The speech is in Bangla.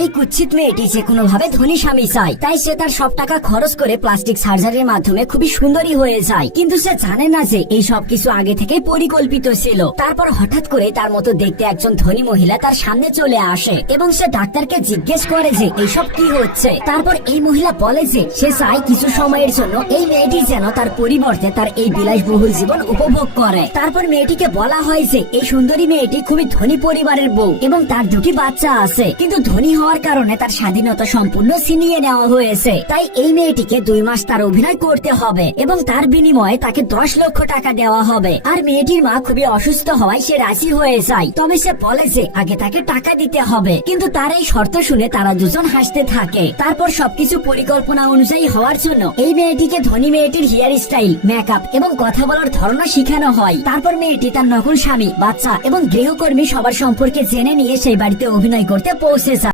এই কুৎসিত মেয়েটি যে কোনো ভাবে ধনী স্বামী চায়, তাই সে তার সব টাকা খরচ করে প্লাস্টিক সার্জারির মাধ্যমে খুবই সুন্দরী হয়ে যায়। কিন্তু সে জানে না যে এই সবকিছু আগে থেকে পরিকল্পিত ছিল। তারপর হঠাৎ করে তার মতো দেখতে একজন ধনী মহিলা তার সামনে চলে আসে এবং সে ডাক্তারকে জিজ্ঞেস করে যে এইসব কি হচ্ছে। তারপর এই মহিলা বলে যে সে চায় কিছু সময়ের জন্য এই মেয়েটি যেন তার পরিবর্তে তার এই বিলাসবহুল জীবন উপভোগ করে। তারপর মেয়েটিকে বলা হয় যে এই সুন্দরী মেয়েটি খুবই ধনী পরিবারের বউ এবং তার দুটি বাচ্চা আছে, কিন্তু ধনী হওয়ার কারণে তার স্বাধীনতা সম্পূর্ণ ছিনিয়ে নেওয়া হয়েছে। তাই এই মেয়েটিকে 2 মাস তার অভিনয় করতে হবে এবং তার বিনিময়ে তাকে 10 লক্ষ টাকা দেওয়া হবে। আর মেয়েটির মা খুবই অসুস্থ হওয়ায় সে রাজি হয়ে যায়। তবে সে বলে যে আগে তাকে টাকা দিতে হবে, কিন্তু তার এই শর্ত শুনে তারা দুজন হাসতে থাকে। তারপর সবকিছু পরিকল্পনা অনুযায়ী হওয়ার জন্য এই মেয়েটিকে ধনী মেয়েটির হেয়ার স্টাইল, মেকআপ এবং কথা বলার ধরনও শিখানো হয়। তারপর মেয়েটি তার নকল স্বামী, বাচ্চা এবং গৃহকর্মী সবার সম্পর্কে জেনে নিয়ে সেই বাড়িতে অভিনয় করতে পৌঁছে যায়।